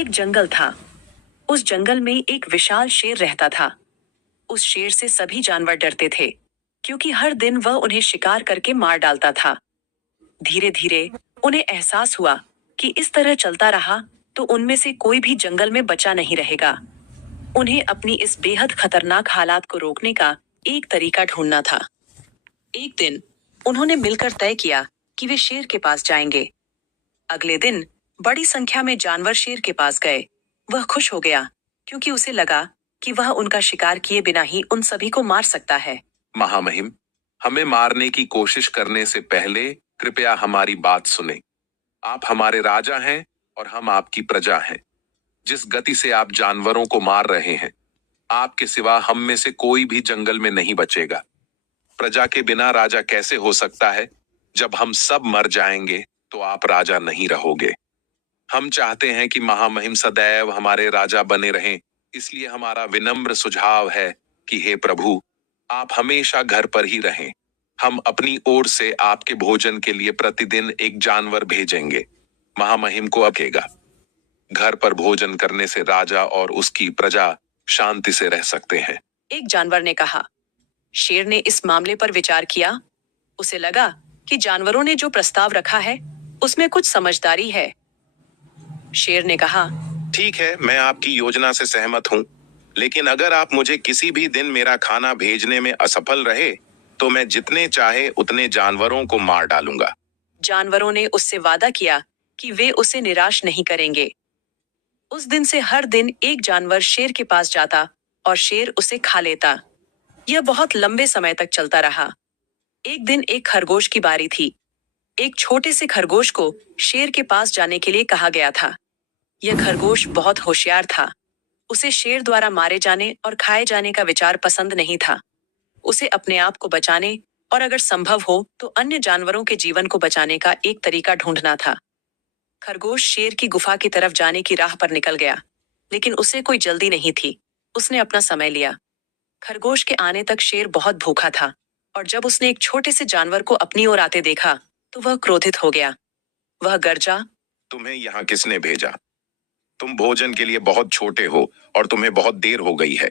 एक जंगल था। उस जंगल में एक विशाल शेर रहता था। उस शेर से सभी जानवर डरते थे, क्योंकि हर दिन वह उन्हें शिकार करके मार डालता था। धीरे धीरे उन्हें एहसास हुआ कि इस तरह चलता रहा तो उनमें से कोई भी जंगल में बचा नहीं रहेगा। उन्हें अपनी इस बेहद खतरनाक हालात को रोकने का एक तरीका ढूंढना था। एक दिन उन्होंने मिलकर तय किया कि वे शेर के पास जाएंगे। अगले दिन बड़ी संख्या में जानवर शेर के पास गए। वह खुश हो गया, क्योंकि उसे लगा कि वह उनका शिकार किए बिना ही उन सभी को मार सकता है। महामहिम, हमें मारने की कोशिश करने से पहले कृपया हमारी बात सुने। आप हमारे राजा हैं और हम आपकी प्रजा हैं। जिस गति से आप जानवरों को मार रहे हैं, आपके सिवा हम में से कोई भी जंगल में नहीं बचेगा। प्रजा के बिना राजा कैसे हो सकता है? जब हम सब मर जाएंगे तो आप राजा नहीं रहोगे। हम चाहते हैं कि महामहिम सदैव हमारे राजा बने रहें। इसलिए हमारा विनम्र सुझाव है कि हे प्रभु, आप हमेशा घर पर ही रहें। हम अपनी ओर से आपके भोजन के लिए प्रतिदिन एक जानवर भेजेंगे। महामहिम को अकेगा। घर पर भोजन करने से राजा और उसकी प्रजा शांति से रह सकते हैं। एक जानवर ने कहा। शेर ने इस मामले पर विचार किया। उसे लगा कि जानवरों ने जो प्रस्ताव रखा है उसमें कुछ समझदारी है। शेर ने कहा, ठीक है, मैं आपकी योजना से सहमत हूँ, लेकिन अगर आप मुझे किसी भी दिन मेरा खाना भेजने में असफल रहे तो मैं जितने चाहे उतने जानवरों को मार डालूंगा। जानवरों ने उससे वादा किया कि वे उसे निराश नहीं करेंगे। उस दिन से हर दिन एक जानवर शेर के पास जाता और शेर उसे खा लेता। यह बहुत लंबे समय तक चलता रहा। एक दिन एक खरगोश की बारी थी। एक छोटे से खरगोश को शेर के पास जाने के लिए कहा गया था। यह खरगोश बहुत होशियार था। उसे शेर द्वारा मारे जाने और खाए जाने का विचार पसंद नहीं था। उसे अपने आप को बचाने और अगर संभव हो तो अन्य जानवरों के जीवन को बचाने का एक तरीका ढूंढना था। खरगोश शेर की गुफा की तरफ जाने की राह पर निकल गया, लेकिन उसे कोई जल्दी नहीं थी। उसने अपना समय लिया। खरगोश के आने तक शेर बहुत भूखा था, और जब उसने एक छोटे से जानवर को अपनी ओर आते देखा तो वह क्रोधित हो गया। वह गरजा, तुम्हें यहाँ किसने भेजा? तुम भोजन के लिए बहुत छोटे हो और तुम्हें बहुत देर हो गई है।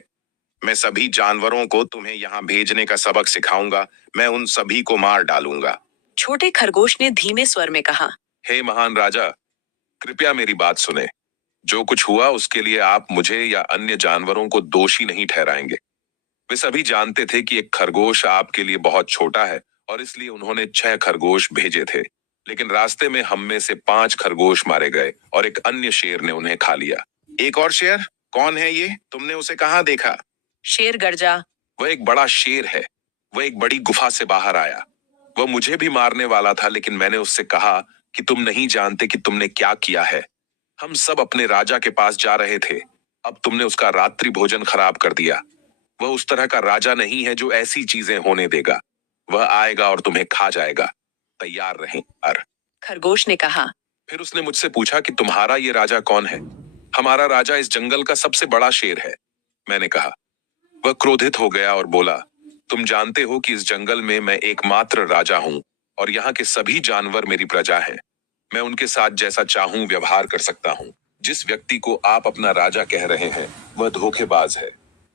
मैं सभी जानवरों को तुम्हें यहाँ भेजने का सबक सिखाऊंगा। मैं उन सभी को मार डालूंगा। छोटे खरगोश ने धीमे स्वर में कहा। हे महान राजा, कृपया मेरी बात सुने। जो कुछ हुआ उसके लिए आप मुझे या अन्य जानवरों को दोषी नहीं ठहराएंगे। वे सभी जानते थे कि एक खरगोश आपके लिए बहुत छोटा है और इसलिए उन्होंने 6 खरगोश भेजे थे। लेकिन रास्ते में हम में से 5 खरगोश मारे गए और एक अन्य शेर ने उन्हें खा लिया। एक और शेर? कौन है ये? तुमने उसे कहाँ देखा? शेर गरजा। वह एक बड़ा शेर है। वह एक बड़ी गुफा से बाहर आया। वह मुझे भी मारने वाला था, लेकिन मैंने उससे कहा कि तुम नहीं जानते कि तुमने क्या किया है। हम सब अपने राजा के पास जा रहे थे। अब तुमने उसका रात्रि भोजन खराब कर दिया। वह उस तरह का राजा नहीं है जो ऐसी चीजें होने देगा। वह आएगा और तुम्हें खा जाएगा। तैयार रहें। खरगोश ने कहा। फिर उसने मुझसे पूछा कि तुम्हारा ये राजा कौन है? हमारा राजा इस जंगल का सबसे बड़ा शेर है, मैंने कहा। वह क्रोधित हो गया और बोला, तुम जानते हो कि इस जंगल में मैं एकमात्र राजा हूँ और यहाँ के सभी जानवर मेरी प्रजा हैं। मैं उनके साथ जैसा चाहूं व्यवहार कर सकता हूँ। जिस व्यक्ति को आप अपना राजा कह रहे हैं वह धोखेबाज है।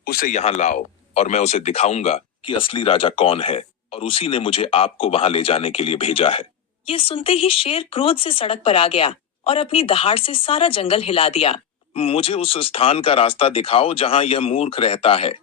उसे यहाँ लाओ और मैं उसे दिखाऊंगा कि असली राजा कौन है, और उसी ने मुझे आपको वहां ले जाने के लिए भेजा है। ये सुनते ही शेर क्रोध से सड़क पर आ गया और अपनी दहाड़ से सारा जंगल हिला दिया। मुझे उस स्थान का रास्ता दिखाओ जहाँ यह मूर्ख रहता है।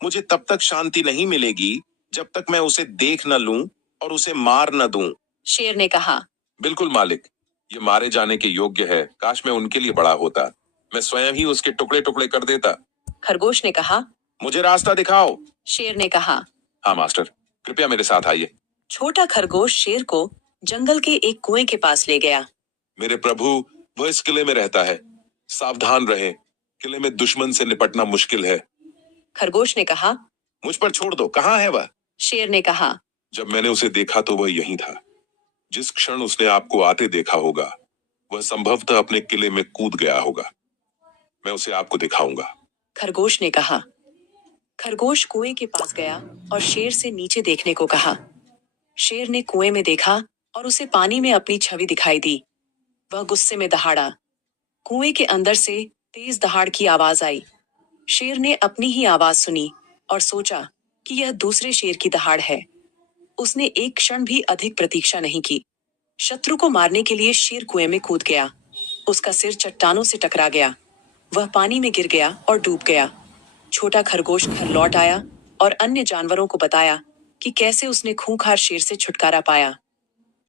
मुझे तब तक शांति नहीं मिलेगी जब तक मैं उसे देख न लूं और उसे मार न दूं। शेर ने कहा। बिल्कुल मालिक, ये मारे जाने के योग्य है। काश मैं उनके लिए बड़ा होता। मैं स्वयं ही उसके टुकड़े टुकड़े कर देता। खरगोश ने कहा। मुझे रास्ता दिखाओ। शेर ने कहा। हाँ मास्टर, कृपया मेरे साथ आइए। छोटा खरगोश शेर को जंगल के एक कुएं के पास ले गया। मेरे प्रभु, वह इस किले में रहता है। सावधान रहें। किले में दुश्मन से निपटना मुश्किल है। खरगोश ने कहा। मुझ पर छोड़ दो। कहाँ है वह? शेर ने कहा। जब मैंने उसे देखा तो वह यहीं था। जिस क्षण उसने आपको आते देखा होगा वह संभवतः अपने किले में कूद गया होगा। मैं उसे आपको दिखाऊंगा। खरगोश ने कहा। खरगोश कुएं के पास गया और शेर से नीचे देखने को कहा। शेर ने कुएं में देखा और उसे पानी में अपनी छवि दिखाई दी। वह गुस्से में दहाड़ा। कुएं के अंदर से तेज दहाड़ की आवाज आई। शेर ने अपनी ही आवाज सुनी और सोचा कि यह दूसरे शेर की दहाड़ है। उसने एक क्षण भी अधिक प्रतीक्षा नहीं की। शत्रु को मारने के लिए शेर कुएं में कूद गया। उसका सिर चट्टानों से टकरा गया। वह पानी में गिर गया और डूब गया। छोटा खरगोश घर लौट आया और अन्य जानवरों को बताया कि कैसे उसने खूंखार शेर से छुटकारा पाया।